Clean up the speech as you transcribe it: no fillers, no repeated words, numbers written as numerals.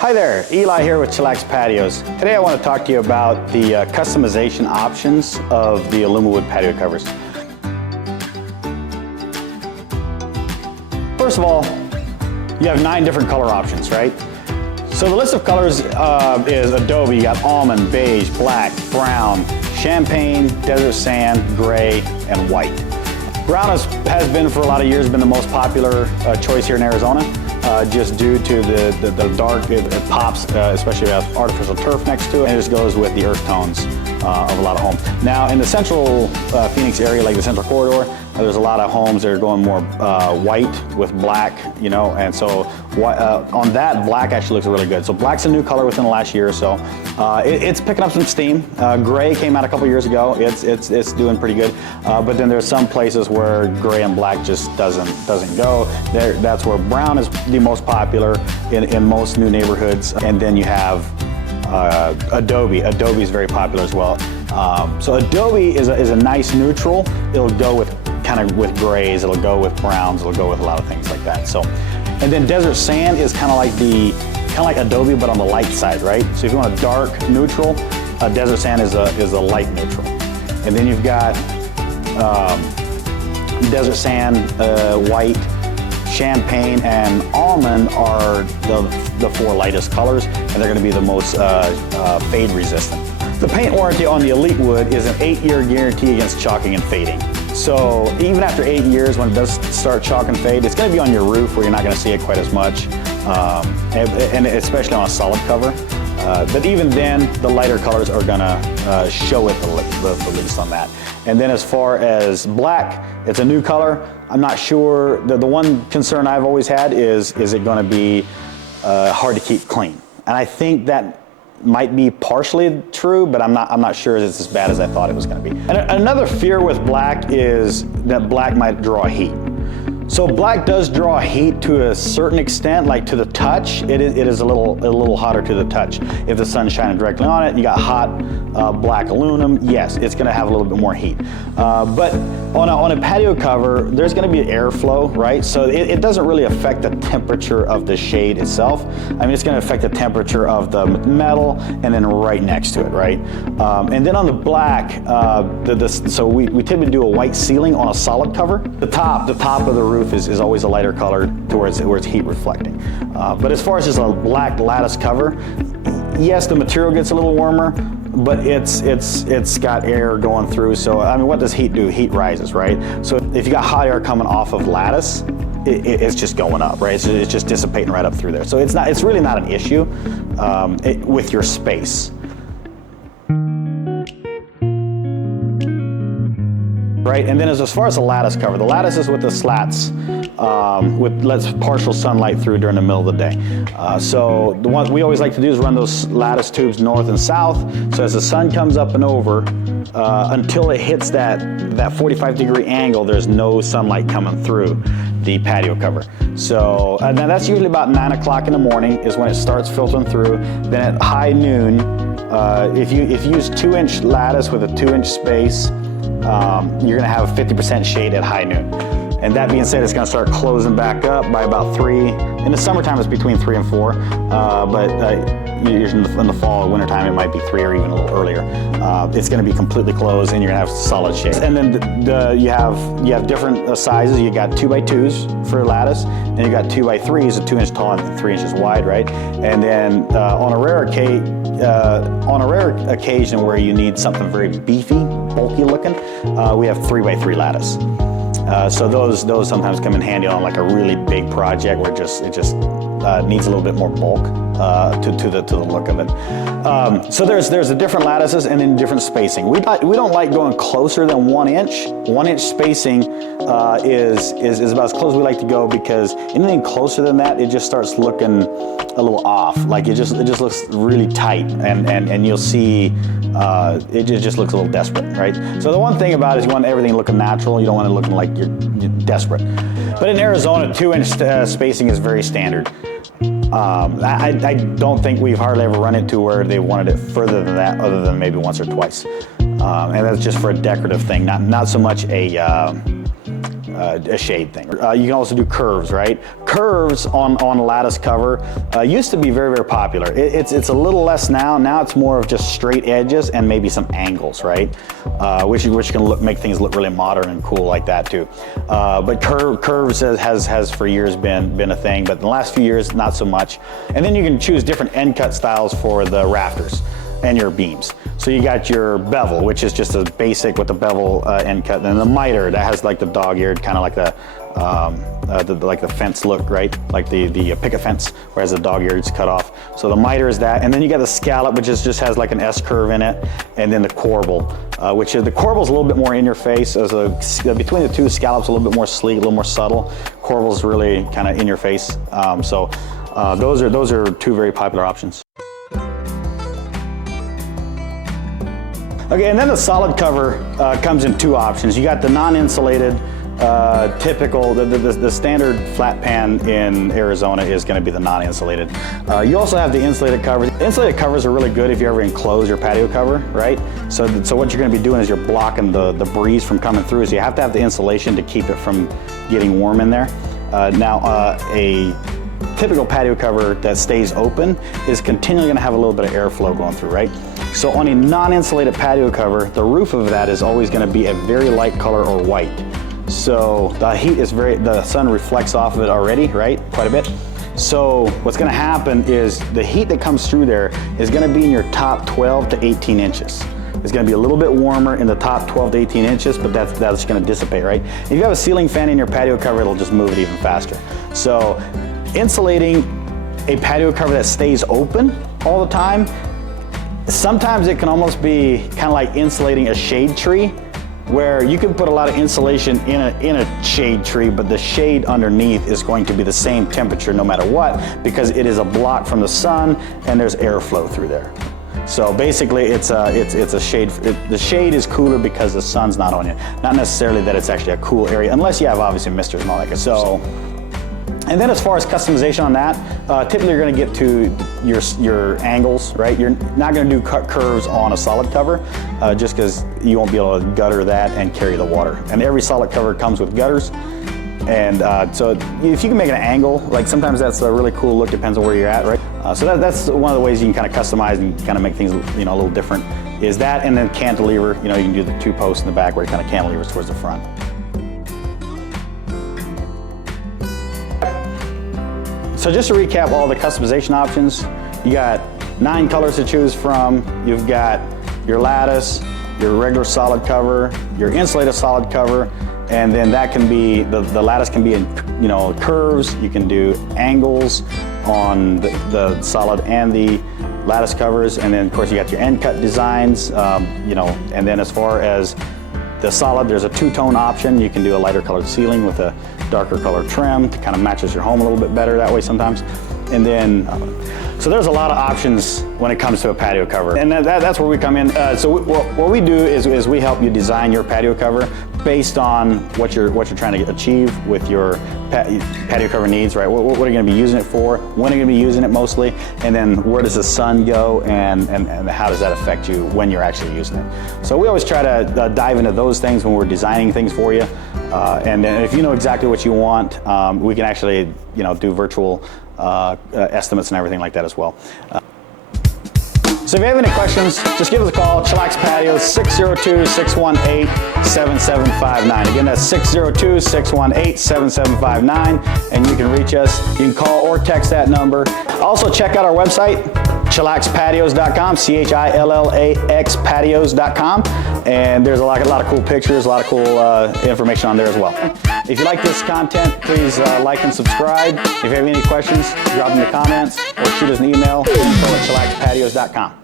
Hi there, Eli here with Lattice Patios. Today I want to talk to you about the customization options of the aluminum wood patio covers. First of all, you have 9 different color options, right? So the list of colors is adobe, you got almond, beige, black, brown, champagne, desert sand, gray, and white. Brown has been for a lot of years been the most popular choice here in Arizona. Just due to the dark, it pops, especially with artificial turf next to it, and it just goes with the earth tones of a lot of homes. Now in the central Phoenix area, like the central corridor, there's a lot of homes that are going more white with black, you know, and so on that, black actually looks really good. So black's a new color within the last year or so. It's picking up some steam. Gray came out a couple years ago. It's doing pretty good, but then there's some places where gray and black just doesn't go. That's where brown is the most popular in most new neighborhoods, and then you have adobe. Adobe is very popular as well. So adobe is a nice neutral. It'll go with with grays, it'll go with browns, it'll go with a lot of things like that. So, and then desert sand is kind of like adobe, but on the light side, right? So if you want a dark neutral, desert sand is a light neutral. And then you've got desert sand, white, champagne, and almond are the 4 lightest colors, and they're going to be the most fade resistant. The paint warranty on the Elite Wood is an 8-year guarantee against chalking and fading. So even after 8 years, when it does start chalk and fade, it's going to be on your roof where you're not going to see it quite as much, and especially on a solid cover. But even then, the lighter colors are going to show it the least on that. And then as far as black, it's a new color. I'm not sure. The one concern I've always had is it going to be hard to keep clean? And I think that might be partially true, but I'm not sure it's as bad as I thought it was going to be. And another fear with black is that black might draw heat. So black does draw heat to a certain extent, like to the touch. It is a little hotter to the touch. If the sun's shining directly on it, you got hot black aluminum, yes, it's going to have a little bit more heat. But on a patio cover, there's going to be airflow, right? So it doesn't really affect the temperature of the shade itself. I mean, it's going to affect the temperature of the metal and then right next to it, right? And then on the black, so we typically do a white ceiling on a solid cover. The top of the roof is always a lighter color towards where it's heat reflecting. But as far as just a black lattice cover, yes, the material gets a little warmer, but it's got air going through. So I mean, what does heat do? Heat rises, right? So if you got hot air coming off of lattice, it's just going up, right? It's just dissipating right up through there. So it's really not an issue with your space. Right, and then as far as the lattice cover, the lattice is with the slats lets partial sunlight through during the middle of the day. So the one we always like to do is run those lattice tubes north and south. So as the sun comes up and over, until it hits that 45-degree angle, there's no sunlight coming through the patio cover. So and then that's usually about 9 o'clock in the morning is when it starts filtering through. Then at high noon, if you use 2-inch lattice with a 2-inch space, you're going to have 50% shade at high noon. And that being said, it's going to start closing back up by about 3. In the summertime, it's between 3 and 4, but in the fall or wintertime, it might be 3 or even a little earlier. It's going to be completely closed, and you're going to have solid shade. And then you have different sizes. You got 2x2s for lattice, and you got 2x3s, 2 inch tall and 3 inches wide, right? And then on a rare occasion where you need something very beefy, bulky looking, we have 3x3 lattice. So those sometimes come in handy on like a really big project where it just needs a little bit more bulk to the look of it. So there's the different lattices and then different spacing. We don't like going closer than 1 inch. 1 inch spacing is about as close as we like to go, because anything closer than that, it just starts looking a little off. Like it just looks really tight, and you'll see it just looks a little desperate, right? So the one thing about it is you want everything looking natural. You don't want it looking like you're desperate. But in Arizona, 2-inch spacing is very standard. I don't think we've hardly ever run into where they wanted it further than that, other than maybe once or twice. And that's just for a decorative thing, not so much a a shade thing. You can also do curves, right? Curves on a lattice cover used to be very, very popular. It's a little less now. Now it's more of just straight edges and maybe some angles, right? Which can make things look really modern and cool like that too. But curves has for years been a thing, but in the last few years, not so much. And then you can choose different end cut styles for the rafters and your beams. So you got your bevel, which is just a basic with the bevel end cut, and then the miter that has like the dog-eared, kind of like the fence look, right? Like the picket fence, whereas the dog-eared's cut off. So the miter is that, and then you got the scallop, which just has like an S curve in it, and then the corbel, which is the corbel's a little bit more in your face. Between the two, scallop's a little bit more sleek, a little more subtle. Corbel's really kind of in your face. Those are two very popular options. Okay, and then the solid cover comes in two options. You got the non-insulated, typical, the standard flat pan in Arizona is gonna be the non-insulated. You also have the insulated covers. Insulated covers are really good if you ever enclose your patio cover, right? So what you're gonna be doing is you're blocking the breeze from coming through, so you have to have the insulation to keep it from getting warm in there. A typical patio cover that stays open is continually gonna have a little bit of airflow going through, right? So on a non-insulated patio cover, the roof of that is always gonna be a very light color or white. So the heat is the sun reflects off of it already, right? Quite a bit. So what's gonna happen is the heat that comes through there is gonna be in your top 12 to 18 inches. It's gonna be a little bit warmer in the top 12 to 18 inches, but that's just gonna dissipate, right? If you have a ceiling fan in your patio cover, it'll just move it even faster. So insulating a patio cover that stays open all the time, sometimes it can almost be kind of like insulating a shade tree, where you can put a lot of insulation in a shade tree, but the shade underneath is going to be the same temperature no matter what, because it is a block from the sun and there's airflow through there. So basically it's a shade, the shade is cooler because the sun's not on you. Not necessarily that it's actually a cool area, unless you have obviously misters and all that good stuff. And then as far as customization on that, typically you're gonna get to your angles, right? You're not gonna do curves on a solid cover, just because you won't be able to gutter that and carry the water. And every solid cover comes with gutters. And so if you can make an angle, like sometimes that's a really cool look, depends on where you're at, right? So that's one of the ways you can kind of customize and kind of make things, a little different, is that, and then cantilever, you can do the two posts in the back where it kind of cantilevers towards the front. So just to recap all the customization options, you got 9 colors to choose from. You've got your lattice, your regular solid cover, your insulated solid cover, and then that can be, the lattice can be in, curves. You can do angles on the solid and the lattice covers, and then of course you got your end cut designs, and then as far as the solid, there's a two-tone option. You can do a lighter colored ceiling with a darker colored trim to kind of matches your home a little bit better that way sometimes. And then, so there's a lot of options when it comes to a patio cover. And that's where we come in. What we do is we help you design your patio cover based on what you're trying to achieve with your patio cover needs, right? What are you going to be using it for? When are you going to be using it mostly? And then where does the sun go? And how does that affect you when you're actually using it? So we always try to dive into those things when we're designing things for you. And then if you know exactly what you want, we can actually do virtual estimates and everything like that as well. So if you have any questions, just give us a call. Chillax Patio, 602-618-7759. Again, that's 602-618-7759, and you can reach us. You can call or text that number. Also, check out our website, chillaxpatios.com, CHILLAX patios.com, and there's a lot of cool pictures, a lot of cool information on there as well. If you like this content, please like and subscribe. If you have any questions, drop them in the comments or shoot us an email, info@chillaxpatios.com.